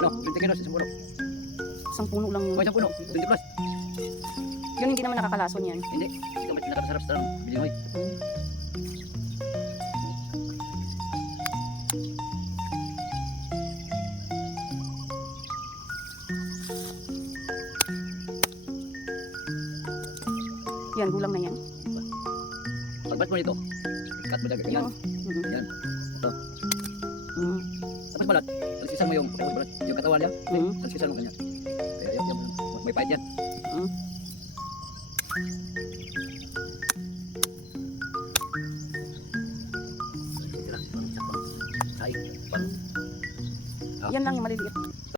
Ano, 20 kilos, isang puno. Isang puno lang yun. O, isang puno, 20 plus. Yun hindi naman nakakalason yan. Hindi, ito mas nakakasarap sa bilinoy. Yan, gulang na yan. Pagbat mo nito, ikat mo dyan, ganyan. Yan, ito. Tapos balat, talsisan mo yung balat, yung katawan niya, talsisan mo ganyan. Kaya yan, may pahit yan. Yan lang yung maliliit.